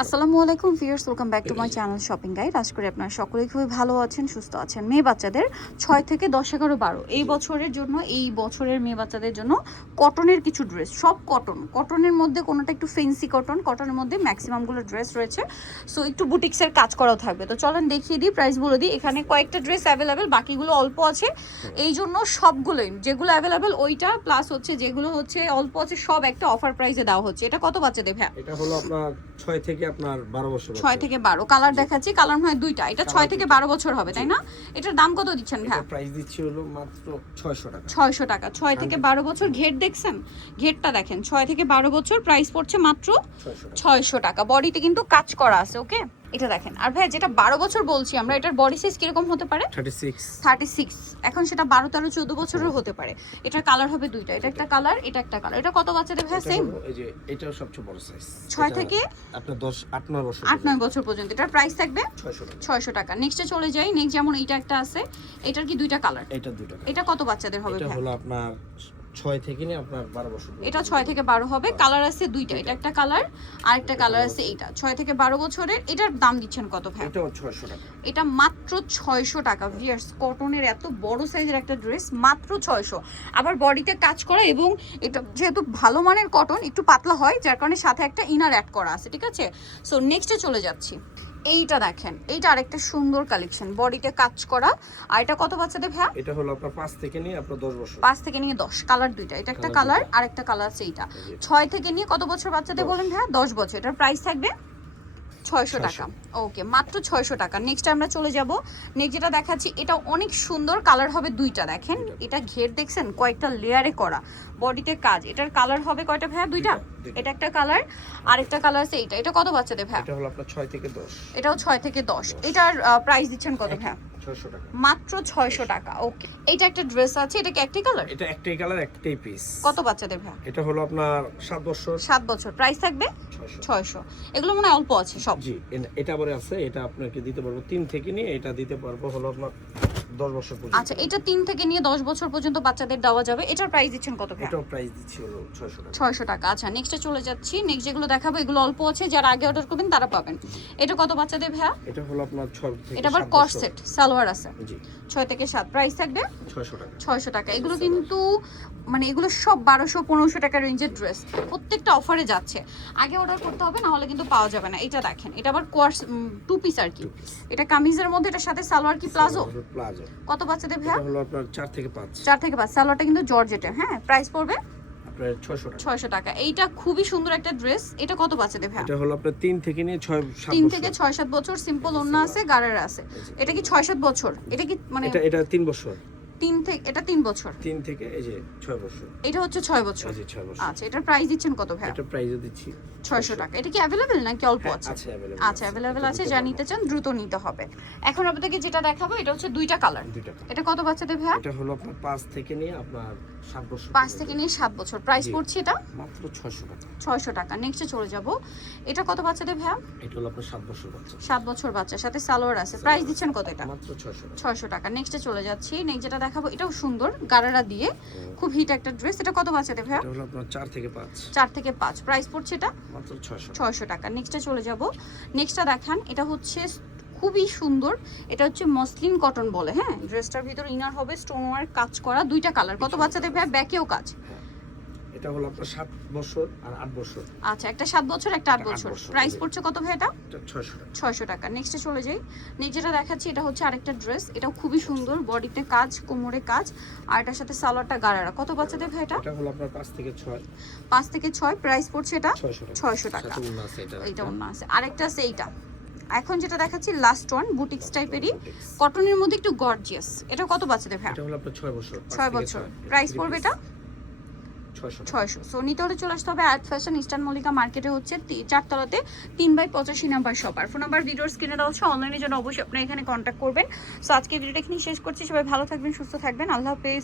আসসালামু আলাইকুম viewers, welcome back to my channel shopping guide. আশা করি আপনারা সকলেই খুবই ভালো আছেন, সুস্থ আছেন। মেয়ে বাচ্চাদের 6 থেকে 10, 11, 12 এই বছরের জন্য, এই বছরের মেয়ে বাচ্চাদের জন্য কটনের কিছু ড্রেস, সব কটনের মধ্যে কোনোটা একটু ফেন্সি কটনের মধ্যে ম্যাক্সিমামগুলো ড্রেস রয়েছে। সো একটু বুটিক্সের কাজ করাও থাকবে। তো চলেন দেখিয়ে দিই, প্রাইস বলে দিই। এখানে কয়েকটা ড্রেস অ্যাভেলেবেল, বাকিগুলো অল্প আছে। এই জন্য সবগুলোই যেগুলো অ্যাভেলেবেল ওইটা প্লাস হচ্ছে যেগুলো হচ্ছে অল্প আছে সব একটা অফার প্রাইসে দেওয়া হচ্ছে। এটা কত বাচ্চাদের ভাই? এটা হলো আপনার 6 থেকে আপনার 12 বছর। 6 থেকে 12 কালার দেখাচ্ছি, কালার হয় দুইটা। এটা 6 থেকে 12 বছর হবে, তাই না? এটার দাম কত দিচ্ছেন ভাই? এটা প্রাইস দিচ্ছি হলো মাত্র 600 টাকা। 600 টাকা। 6 থেকে 12 বছর। ঘের দেখছেন, ঘেরটা দেখেন। 6 থেকে 12 বছর, প্রাইস পড়ছে মাত্র 600 টাকা। বডিতে কিন্তু কাজ করা আছে, ওকে? এটা দেখেন। আর ভাই যেটা 12 বছর বলছি আমরা, এটার বডি সাইজ কিরকম হতে পারে? 36। এখন সেটা 12, 13, 14 বছরের হতে পারে। এটার কালার হবে দুইটা, এটা একটা কালার, এটা একটা কালার। এটা কত বাচ্চাদের ভাই? সেম এই যে এটাও সবচেয়ে বড় সাইজ। 6 থেকে আপনার 10, 8, 9 বছর। 8, 9 বছর পর্যন্ত। এটার প্রাইস থাকবে 600 টাকা। নেক্সটে চলে যাই। নেক্সট যেমন এইটা একটা আছে, এটার কি দুইটা কালার? এটা দুইটা। এটা কত বাচ্চাদের হবে এটা ভাই? হলো আপনার 6 থেকে নিয়ে আপনার 12 বছর। এটা 6 থেকে 12 হবে। কালার আছে দুইটা, এটা একটা কালার আর একটা কালার আছে এইটা। 6 থেকে 12 বছরের। এটার দাম দিচ্ছেন কত ভাই? এটাও 600 টাকা। এটা মাত্র 600 টাকা। ভিউয়ার্স, কটনের এত বড় সাইজের একটা ড্রেস মাত্র 600। আবার বডিতে কাজ করা, এবং এটা যেহেতু ভালো মানের কটন, একটু পাতলা হয়, যার কারণে সাথে একটা ইনার অ্যাড করা আছে, ঠিক আছে? সো নেক্সটে চলে যাচ্ছি। এইটা দেখেন, এইটা আরেকটা সুন্দর কালেকশন, বডিতে কাজ করা। আর এটা কত বাচ্চাদের ভাই? এটা হলো আপনার 5 থেকে নিয়ে আপনার 10 বছর। 5 থেকে নিয়ে 10, কালার দুইটা। এটা একটা কালার আর একটা কালার আছে এইটা। 6 থেকে নিয়ে কত বছর বাচ্চাদের বলেন ভাই? 10 বছর। এটার প্রাইস থাকবে 600 টাকা। ওকে, মাত্র 600 টাকা। নেক্সট আমরা চলে যাব। নেক্সট যেটা দেখাচ্ছি, এটা অনেক সুন্দর, কালার হবে দুইটা। দেখেন এটা ঘের দেখছেন, কয়েকটা লেয়ারে করা, বডিতে কাজ। এটার কালার হবে কয়টা ভাইয়া? দুইটা। এটা একটা কালার আর একটা কালার আছে এইটা। এটা কত বাচ্চাদের ভাইয়া? এটা হলো আপনার 6 থেকে 10। এটাও 6 থেকে 10। এটার প্রাইস দিচ্ছেন কত ভাইয়া? 600 টাকা। মাত্র 600 টাকা। ওকে, এইটা একটা ড্রেস আছে, এটা কি একটাই কালার? এটা একটাই কালার, একটাই পিস। কত বাচ্চাদের ভাইয়া? এটা হলো আপনার 7 বছর। 7 বছর। প্রাইস থাকবে 600। এগুলো মনে হয় অল্প আছে সব। জি, এটা আবার আছে। এটা আপনাকে দিতে পারবো 3 থেকে নিয়ে, এটা দিতে পারবো হলো আপনার 10 বছর পর্যন্ত। আচ্ছা, এটা 3 থেকে নিয়ে 10 বছর পর্যন্ত বাচ্চাদের দেওয়া যাবে। এটার প্রাইস দিচ্ছেন কত ভাই? এটাও প্রাইস দিচ্ছি হলো 600 টাকা। 600 টাকা। আচ্ছা, নেক্সটে চলে যাচ্ছি। নেক্সট যেগুলো দেখাবো এগুলো অল্প আছে, যারা আগে অর্ডার করবেন তারা পাবেন। এটা কত বাচ্চাদের ভাই? এটা হলো আপনার 6 থেকে এটা আবার 7 কট বছর। সেট সালোয়ার আছে। জি, 6 থেকে 7, প্রাইস থাকবে 600 টাকা। 600 টাকা। এগুলো কিন্তু মানে এগুলো সব 1200, 1500 টাকা রেঞ্জের ড্রেস, প্রত্যেকটা অফারে যাচ্ছে। আগে অর্ডার করতে হবে, না হলে কিন্তু পাওয়া যাবে না। এটা দেখেন, এটা আবার কোয়ার্স 2 পিস আর কি। এটা কামিজের মধ্যে, এটার সাথে সালোয়ার কি প্লাজো? প্লাজো। কত বাচ্চাদের ভাই? এটা হলো আপনার 4 থেকে 5। 4 থেকে 5। সালোয়ারটা কিন্তু জর্জেটের, হ্যাঁ। প্রাইস পড়বে আপনার 600 টাকা। 600 টাকা। এইটা খুবই সুন্দর একটা ড্রেস। এটা কত বাচ্চাদের ভাই? এটা হলো আপনার 3 থেকে নিয়ে 6, 7 3 বছর। থেকে 6, 7 বছর। সিম্পল ওন্না আছে, গাড়ার আছে। এটা কি 6, 7 বছর? এটা কি মানে এটা 3 বছর। 3 থেকে, এটা 3 বছর। 3 থেকে এই যে 6 বছর। এটা হচ্ছে 6 বছর। এই যে 6 বছর। আচ্ছা, এটার প্রাইস দিচ্ছেন কত ভাই? এটা প্রাইসও দিচ্ছি 600 টাকা। এটা কি अवेलेबल নাকি অল্প আছে? আছে अवेलेबल। আচ্ছা, अवेलेबल আছে। যা নিতে চান দ্রুত নিতে হবে। এখন আপনাদেরকে যেটা দেখাবো এটা হচ্ছে দুইটা কালার। 2 টাকা। এটা কত বাচ্চাদের ভাই? এটা হলো আপনার 5 থেকে নিয়ে আপনার 7 বছর। 5 থেকে নিয়ে 7 বছর। প্রাইস জি। পড়ছে এটা মাত্র 600 টাকা। 600 টাকা। নেক্সটে চলে যাব। এটা কত বাচ্চাদের ভাই? এটা হলো আপনার 7 বছর বাচ্চা। 7 বছর বাচ্চা, সাথে সালোয়ার আছে। প্রাইস দিচ্ছেন কত এটা? মাত্র 600 টাকা। 600 টাকা। নেক্সটে চলে যাচ্ছি। নেক্সট যেটা দেখাবো এটাও সুন্দর, গারারা দিয়ে, খুব হিট একটা ড্রেস। এটা কত বাচ্চাদের ভাই? এটা হলো আপনার 4 থেকে 5। 4 থেকে 5। প্রাইস পড়ছে এটা মাত্র 600 টাকা। 600 টাকা। নেক্সটে চলে যাব। নেক্সটটা দেখান, এটা হচ্ছে খুবই সুন্দর। এটা হচ্ছে মসলিন কটন বলে, হ্যাঁ। ড্রেসটার ভিতর ইনার হবে স্টোন ওয়ার্ক কাজ করা, দুইটা কালার। কত বাচ্চাদের ভাই? ব্যাকেও কাজ। এটা হলো আপনার 7 বছর আর 8 বছর। আচ্ছা, একটা 7 বছর, একটা 8 বছর। প্রাইস পড়ছে কত ভাই এটা? এটা 600 টাকা। 600 টাকা। নেক্সটে চলে যাই। নেক্সট যেটা দেখাচ্ছি এটা হচ্ছে আরেকটা ড্রেস। এটাও খুবই সুন্দর, বডিতে কাজ, কোমরে কাজ, আর এটার সাথে সালোয়ারটা গারারা। কত বাচ্চাদের ভাই এটা? এটা হলো আপনার 5 থেকে 6। 5 থেকে 6। প্রাইস পড়ছে এটা 600 টাকা। 600 টাকা। সাথে উন্না আছে এটা। এইটা অন্য আছে। আরেকটা আছে এইটা। এখন যেটা দেখাচ্ছি লাস্ট ওয়ান, বুটিক্স টাইপেরই, কটনের মধ্যে একটু গর্জিয়াস। এটা কত বাচ্চাদের ভাই? এটা হলো আপনার 6 বছর। 6 বছর। প্রাইস পড়বে এটা 600 টাকা। 600। সো নিতে হলে চলে আসতে হবে আয়াত ফ্যাশন, ইস্টার্ন মল্লিকা মার্কেটে, হচ্ছে 4 তলাতে 3/85 নাম্বার শপ। আর ফোন নাম্বার ভিডিওর স্ক্রিনে দেওয়া হচ্ছে। অনলাইনের জন্য অবশ্যই আপনারা এখানে কন্ট্যাক্ট করবেন। সো আজকে ভিডিওটা এখানে শেষ করছি। সবাই ভালো থাকবেন, সুস্থ থাকবেন। আল্লাহ হাফেজ।